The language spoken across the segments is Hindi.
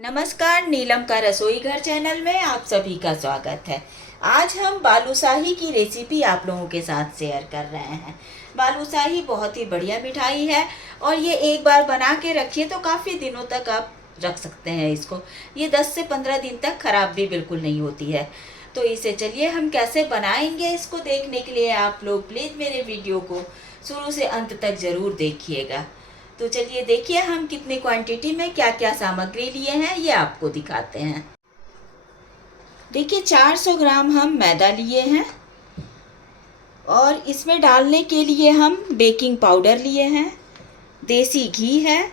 नमस्कार, नीलम का रसोई घर चैनल में आप सभी का स्वागत है। आज हम बालूशाही की रेसिपी आप लोगों के साथ शेयर कर रहे हैं। बालूशाही बहुत ही बढ़िया मिठाई है और ये एक बार बना के रखिए तो काफ़ी दिनों तक आप रख सकते हैं इसको। ये 10 से 15 दिन तक ख़राब भी बिल्कुल नहीं होती है। तो इसे चलिए हम कैसे बनाएंगे, इसको देखने के लिए आप लोग प्लीज़ मेरे वीडियो को शुरू से अंत तक ज़रूर देखिएगा। तो चलिए देखिए हम कितनी क्वांटिटी में क्या क्या सामग्री लिए हैं ये आपको दिखाते हैं। देखिए 400 ग्राम हम मैदा लिए हैं और इसमें डालने के लिए हम बेकिंग पाउडर लिए हैं, देसी घी है,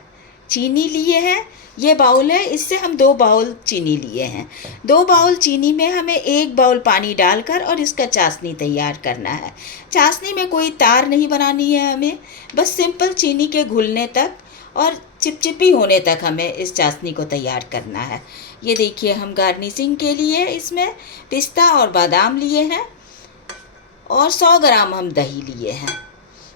चीनी लिए हैं। ये बाउल है, इससे हम 2 बाउल चीनी लिए हैं। 2 बाउल चीनी में हमें 1 बाउल पानी डालकर और इसका चाशनी तैयार करना है। चाशनी में कोई तार नहीं बनानी है हमें, बस सिंपल चीनी के घुलने तक और चिपचिपी होने तक हमें इस चाशनी को तैयार करना है। ये देखिए हम गार्निशिंग के लिए इसमें पिस्ता और बादाम लिए हैं और 100 ग्राम हम दही लिए हैं।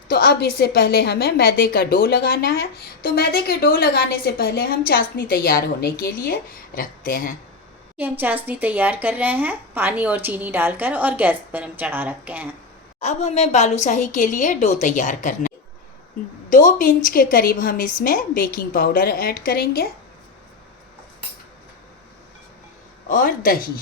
तो अब इससे पहले हमें मैदे का डो लगाना है। तो मैदे के डो लगाने से पहले हम चाशनी तैयार होने के लिए रखते हैं। ये हम चाशनी तैयार कर रहे हैं पानी और चीनी डालकर और गैस पर हम चढ़ा रखे हैं। अब हमें बालूशाही के लिए डो तैयार करना है। 2 पिंच के करीब हम इसमें बेकिंग पाउडर ऐड करेंगे और दही।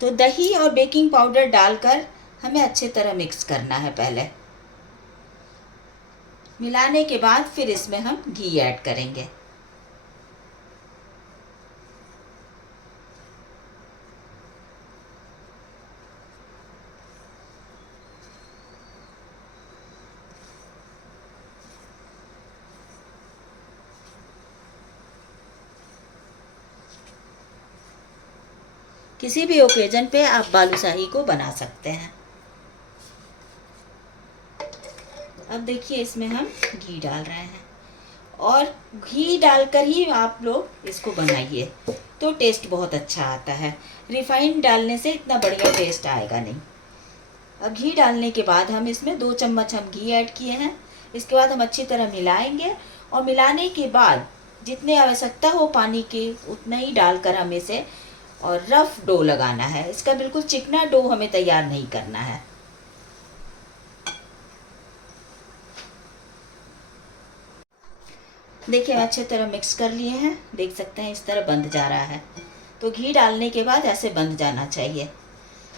तो दही और बेकिंग पाउडर डालकर हमें अच्छे तरह मिक्स करना है। पहले मिलाने के बाद फिर इसमें हम घी ऐड करेंगे। किसी भी ओकेजन पे आप बालूशाही को बना सकते हैं। अब देखिए इसमें हम घी डाल रहे हैं और घी डालकर ही आप लोग इसको बनाइए तो टेस्ट बहुत अच्छा आता है। रिफाइंड डालने से इतना बढ़िया टेस्ट आएगा नहीं। अब घी डालने के बाद हम इसमें 2 चम्मच हम घी ऐड किए हैं। इसके बाद हम अच्छी तरह मिलाएंगे और मिलाने के बाद जितनी आवश्यकता हो पानी की उतना ही डालकर हम इसे और रफ डो लगाना है। इसका बिल्कुल चिकना डो हमें तैयार नहीं करना है। देखिए अच्छे तरह मिक्स कर लिए हैं, देख सकते हैं इस तरह बंध जा रहा है। तो घी डालने के बाद ऐसे बंध जाना चाहिए।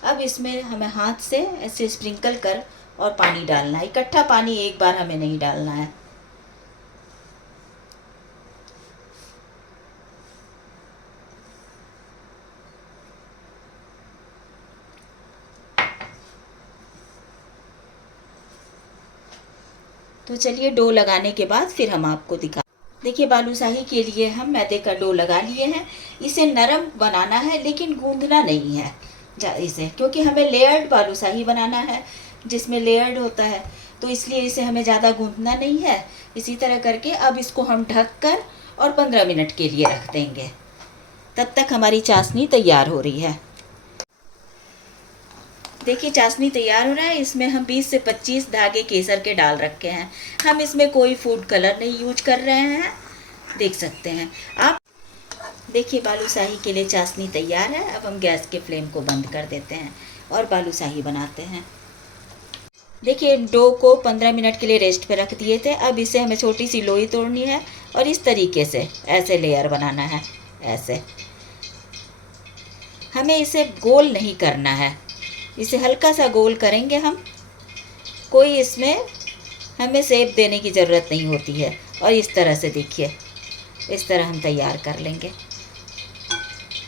अब इसमें हमें हाथ से ऐसे स्प्रिंकल कर और पानी डालना है। इकट्ठा पानी एक बार हमें नहीं डालना है। तो चलिए डो लगाने के बाद फिर हम आपको दिखा। देखिए बालूशाही के लिए हम मैदे का डो लगा लिए हैं। इसे नरम बनाना है लेकिन गूंदना नहीं है इसे, क्योंकि हमें लेयर्ड बालूशाही बनाना है जिसमें लेयर्ड होता है, तो इसलिए इसे हमें ज़्यादा गूंदना नहीं है। इसी तरह करके अब इसको हम ढक कर और 15 मिनट के लिए रख देंगे। तब तक हमारी चाशनी तैयार हो रही है। देखिए चाशनी तैयार हो रहा है। इसमें हम 20 से 25 धागे केसर के डाल रखे हैं। हम इसमें कोई फूड कलर नहीं यूज कर रहे हैं, देख सकते हैं आप। देखिए बालूशाही के लिए चाशनी तैयार है। अब हम गैस के फ्लेम को बंद कर देते हैं और बालूशाही बनाते हैं। देखिए डो को 15 मिनट के लिए रेस्ट पे रख दिए थे। अब इसे हमें छोटी सी लोई तोड़नी है और इस तरीके से ऐसे लेयर बनाना है। ऐसे हमें इसे गोल नहीं करना है, इसे हल्का सा गोल करेंगे हम। कोई इसमें हमें शेप देने की ज़रूरत नहीं होती है। और इस तरह से देखिए इस तरह हम तैयार कर लेंगे।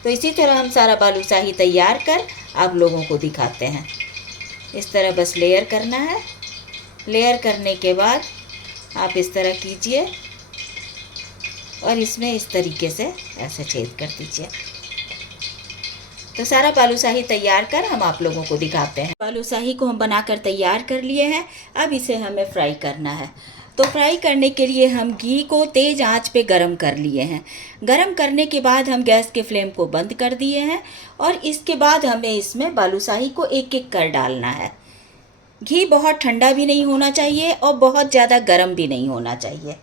तो इसी तरह हम सारा बालूशाही तैयार कर आप लोगों को दिखाते हैं। इस तरह बस लेयर करना है। लेयर करने के बाद आप इस तरह कीजिए और इसमें इस तरीके से ऐसे छेद कर दीजिए। तो सारा बालूशाही तैयार कर हम आप लोगों को दिखाते हैं। बालूशाही को हम बनाकर तैयार कर लिए हैं। अब इसे हमें फ्राई करना है। तो फ्राई करने के लिए हम घी को तेज़ आंच पे गरम कर लिए हैं। गरम करने के बाद हम गैस के फ्लेम को बंद कर दिए हैं और इसके बाद हमें इसमें बालूशाही को एक एक कर डालना है। घी बहुत ठंडा भी नहीं होना चाहिए और बहुत ज़्यादा गर्म भी नहीं होना चाहिए।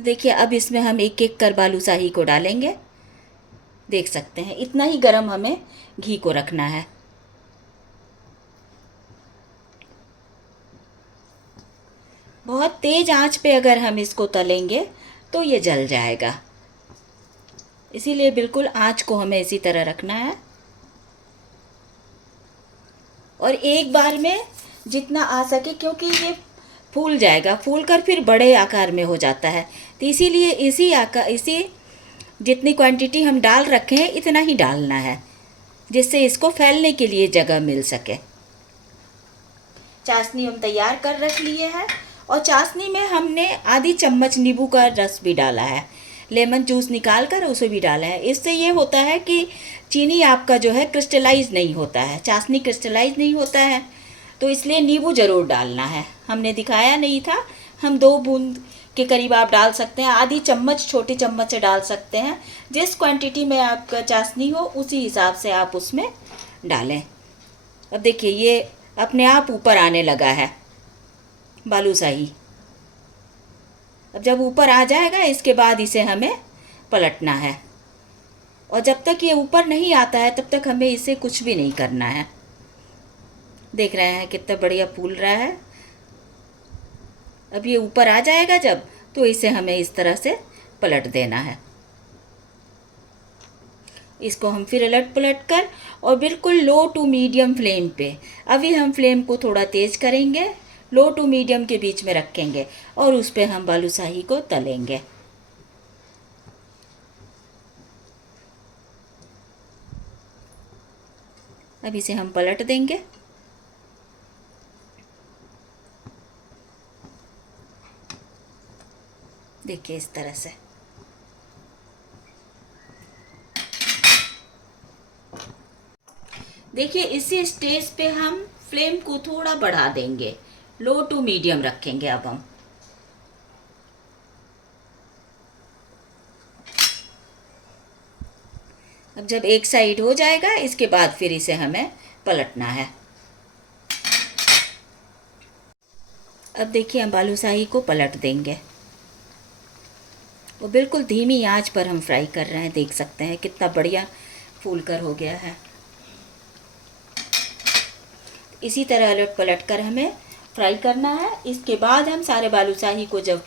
देखिए अब इसमें हम एक एक कर बालूशाही को डालेंगे। देख सकते हैं इतना ही गर्म हमें घी को रखना है। बहुत तेज़ आंच पे अगर हम इसको तलेंगे तो ये जल जाएगा, इसीलिए बिल्कुल आंच को हमें इसी तरह रखना है। और एक बार में जितना आ सके, क्योंकि ये फूल जाएगा, फूल कर फिर बड़े आकार में हो जाता है, तो इसीलिए इसी जितनी क्वांटिटी हम डाल रखे हैं इतना ही डालना है, जिससे इसको फैलने के लिए जगह मिल सके। चाशनी हम तैयार कर रख लिए हैं और चाशनी में हमने आधी चम्मच नींबू का रस भी डाला है, लेमन जूस निकाल कर उसे भी डाला है। इससे ये होता है कि चीनी आपका जो है क्रिस्टलाइज नहीं होता है, चाशनी क्रिस्टलाइज नहीं होता है, तो इसलिए नींबू ज़रूर डालना है। हमने दिखाया नहीं था, हम 2 बूंद के करीब आप डाल सकते हैं, आधी चम्मच छोटी चम्मच से डाल सकते हैं। जिस क्वांटिटी में आपका चाशनी हो उसी हिसाब से आप उसमें डालें। अब देखिए ये अपने आप ऊपर आने लगा है बालूशाही। अब जब ऊपर आ जाएगा इसके बाद इसे हमें पलटना है, और जब तक ये ऊपर नहीं आता है तब तक हमें इसे कुछ भी नहीं करना है। देख रहे हैं कितना बढ़िया फूल रहा है। अब ये ऊपर आ जाएगा जब, तो इसे हमें इस तरह से पलट देना है। इसको हम फिर अलट पलट कर और बिल्कुल लो टू मीडियम फ्लेम पे, अभी हम फ्लेम को थोड़ा तेज़ करेंगे, लो टू मीडियम के बीच में रखेंगे और उस पर हम बालूशाही को तलेंगे। अब इसे हम पलट देंगे। देखिए इस तरह से। देखिए इसी स्टेज पे हम फ्लेम को थोड़ा बढ़ा देंगे, लो टू मीडियम रखेंगे अब हम। अब जब एक साइड हो जाएगा इसके बाद फिर इसे हमें पलटना है। अब देखिए हम बालूशाही को पलट देंगे, वो बिल्कुल धीमी आंच पर हम फ्राई कर रहे हैं। देख सकते हैं कितना बढ़िया फूल कर हो गया है। इसी तरह अलट पलट कर हमें फ्राई करना है। इसके बाद हम सारे बालूशाही को जब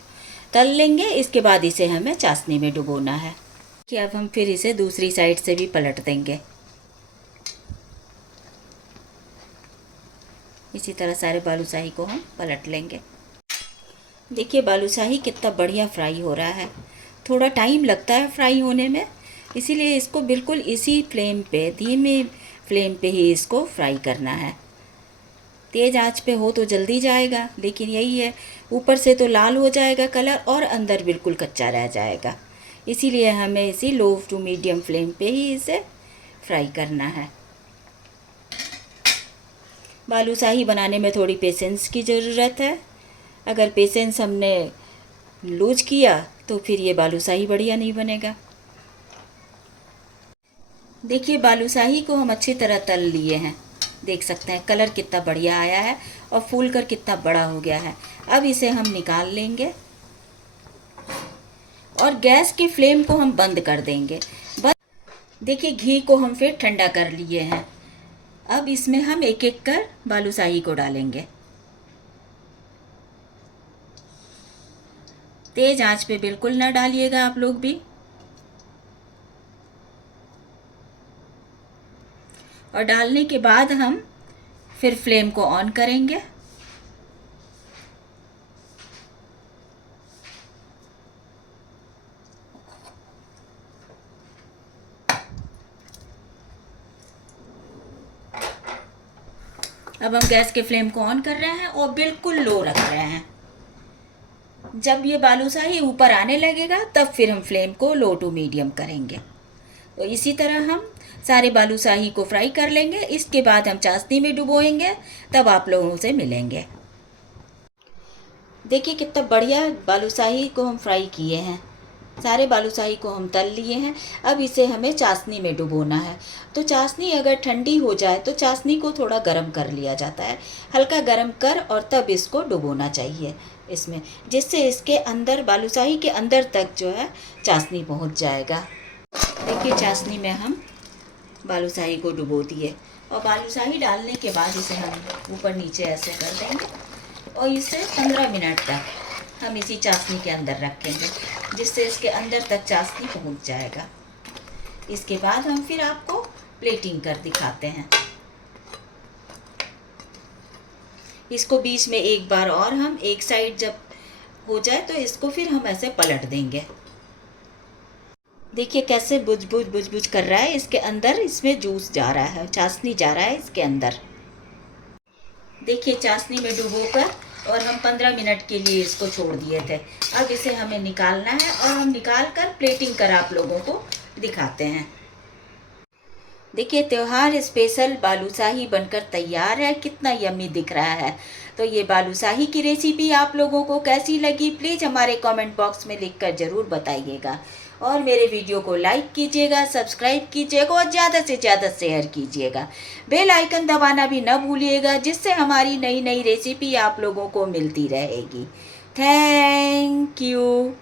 तल लेंगे इसके बाद इसे हमें चाशनी में डुबोना है कि अब हम फिर इसे दूसरी साइड से भी पलट देंगे। इसी तरह सारे बालूशाही को हम पलट लेंगे। देखिए बालूशाही कितना बढ़िया फ्राई हो रहा है। थोड़ा टाइम लगता है फ्राई होने में, इसीलिए इसको बिल्कुल इसी फ्लेम पे, धीमे फ्लेम पे ही इसको फ्राई करना है। तेज़ आंच पे हो तो जल्दी जाएगा, लेकिन यही है ऊपर से तो लाल हो जाएगा कलर और अंदर बिल्कुल कच्चा रह जाएगा, इसीलिए हमें इसी लो टू मीडियम फ्लेम पे ही इसे फ्राई करना है। बालूशाही बनाने में थोड़ी पेशेंस की ज़रूरत है। अगर पेशेंस हमने लूज किया तो फिर ये बालूशाही बढ़िया नहीं बनेगा। देखिए बालूशाही को हम अच्छी तरह तल लिए हैं। देख सकते हैं कलर कितना बढ़िया आया है और फूल कर कितना बड़ा हो गया है। अब इसे हम निकाल लेंगे और गैस की फ्लेम को हम बंद कर देंगे। बस देखिए घी को हम फिर ठंडा कर लिए हैं। अब इसमें हम एक एक कर बालूशाही को डालेंगे। तेज आंच पे बिल्कुल ना डालिएगा आप लोग भी। और डालने के बाद हम फिर फ्लेम को ऑन करेंगे। अब हम गैस के फ्लेम को ऑन कर रहे हैं और बिल्कुल लो रख रहे हैं। जब ये बालूशाही ऊपर आने लगेगा तब फिर हम फ्लेम को लो टू मीडियम करेंगे। तो इसी तरह हम सारे बालूशाही को फ्राई कर लेंगे। इसके बाद हम चाशनी में डुबोएंगे, तब आप लोगों से मिलेंगे। देखिए कितना बढ़िया बालूशाही को हम फ्राई किए हैं। सारे बालूशाही को हम तल लिए हैं। अब इसे हमें चाशनी में डुबोना है। तो चाशनी अगर ठंडी हो जाए तो चाशनी को थोड़ा गर्म कर लिया जाता है, हल्का गर्म कर और तब इसको डुबोना चाहिए इसमें, जिससे इसके अंदर बालूशाही के अंदर तक जो है चाशनी पहुंच जाएगा। देखिए चाशनी में हम बालूशाही को डुबो दिए और बालूशाही डालने के बाद इसे हम ऊपर नीचे ऐसे कर देंगे और इसे 15 मिनट तक हम इसी चाशनी के अंदर रखेंगे, जिससे इसके अंदर तक चाशनी पहुंच जाएगा। इसके बाद हम फिर आपको प्लेटिंग कर दिखाते हैं। इसको बीच में एक बार और हम एक साइड जब हो जाए तो इसको फिर हम ऐसे पलट देंगे। देखिए कैसे बुझ कर रहा है, इसके अंदर इसमें जूस जा रहा है, चाशनी जा रहा है इसके अंदर। देखिए चाशनी में डुबोकर और हम 15 मिनट के लिए इसको छोड़ दिए थे। अब इसे हमें निकालना है और हम निकाल कर प्लेटिंग कर आप लोगों को दिखाते हैं। देखिए त्योहार स्पेशल बालूशाही बनकर तैयार है, कितना यम्मी दिख रहा है। तो ये बालूशाही की रेसिपी आप लोगों को कैसी लगी प्लीज़ हमारे कमेंट बॉक्स में लिखकर ज़रूर बताइएगा और मेरे वीडियो को लाइक कीजिएगा, सब्सक्राइब कीजिएगा और ज़्यादा से ज़्यादा शेयर कीजिएगा। बेल आइकन दबाना भी न भूलिएगा, जिससे हमारी नई नई रेसिपी आप लोगों को मिलती रहेगी। Thank you.